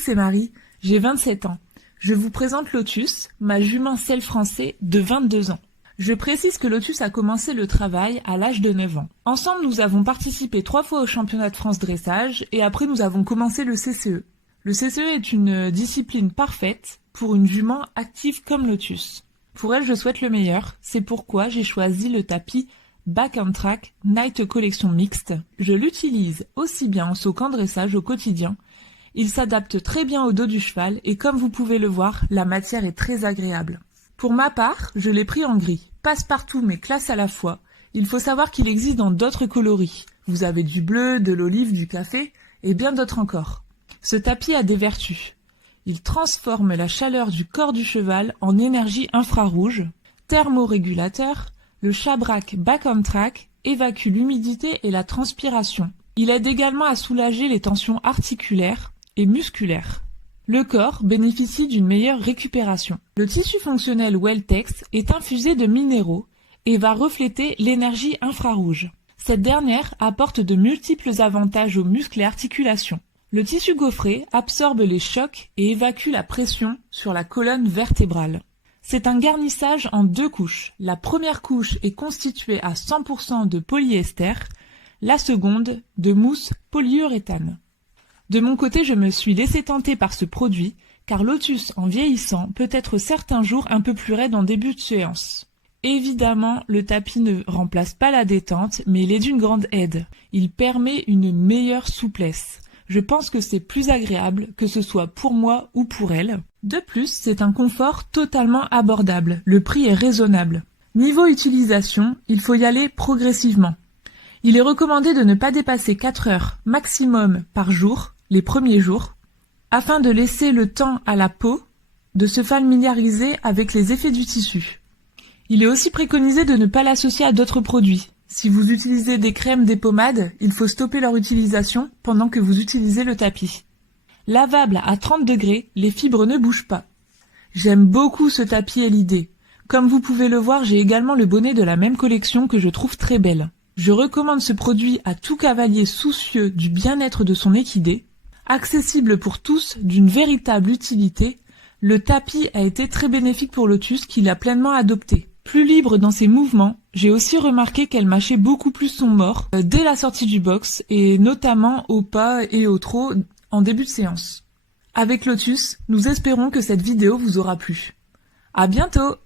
c'est Marie, j'ai 27 ans. Je vous présente Lotus, ma jument selle français de 22 ans. Je précise que Lotus a commencé le travail à l'âge de 9 ans. Ensemble, nous avons participé 3 fois au championnat de France dressage et après nous avons commencé le CCE. Le CCE est une discipline parfaite pour une jument active comme Lotus. Pour elle, je souhaite le meilleur, c'est pourquoi j'ai choisi le tapis Back and Track Night Collection Mixte. Je l'utilise aussi bien en saut qu'en dressage au quotidien. Il s'adapte très bien au dos du cheval et comme vous pouvez le voir, la matière est très agréable. Pour ma part, je l'ai pris en gris. Passe-partout mais classe à la fois. Il faut savoir qu'il existe dans d'autres coloris. Vous avez du bleu, de l'olive, du café et bien d'autres encore. Ce tapis a des vertus. Il transforme la chaleur du corps du cheval en énergie infrarouge. Thermorégulateur, le Shabrack Back and Track évacue l'humidité et la transpiration. Il aide également à soulager les tensions articulaires et musculaires. Le corps bénéficie d'une meilleure récupération. Le tissu fonctionnel Welltex est infusé de minéraux et va refléter l'énergie infrarouge. Cette dernière apporte de multiples avantages aux muscles et articulations. Le tissu gaufré absorbe les chocs et évacue la pression sur la colonne vertébrale. C'est un garnissage en 2 couches. La première couche est constituée à 100% de polyester, la seconde de mousse polyuréthane. De mon côté, je me suis laissé tenter par ce produit, car Lotus, en vieillissant, peut être certains jours un peu plus raide en début de séance. Évidemment, le tapis ne remplace pas la détente, mais il est d'une grande aide. Il permet une meilleure souplesse. Je pense que c'est plus agréable, que ce soit pour moi ou pour elle. De plus, c'est un confort totalement abordable. Le prix est raisonnable. Niveau utilisation, il faut y aller progressivement. Il est recommandé de ne pas dépasser 4 heures maximum par jour, les premiers jours, afin de laisser le temps à la peau de se familiariser avec les effets du tissu. Il est aussi préconisé de ne pas l'associer à d'autres produits. Si vous utilisez des crèmes, des pommades, il faut stopper leur utilisation pendant que vous utilisez le tapis. Lavable à 30 degrés, les fibres ne bougent pas. J'aime beaucoup ce tapis et l'idée. Comme vous pouvez le voir, j'ai également le bonnet de la même collection que je trouve très belle. Je recommande ce produit à tout cavalier soucieux du bien-être de son équidé. Accessible pour tous, d'une véritable utilité, le tapis a été très bénéfique pour Lotus qui l'a pleinement adopté. Plus libre dans ses mouvements, j'ai aussi remarqué qu'elle mâchait beaucoup plus son mors dès la sortie du box et notamment au pas et au trot en début de séance. Avec Lotus, nous espérons que cette vidéo vous aura plu. À bientôt!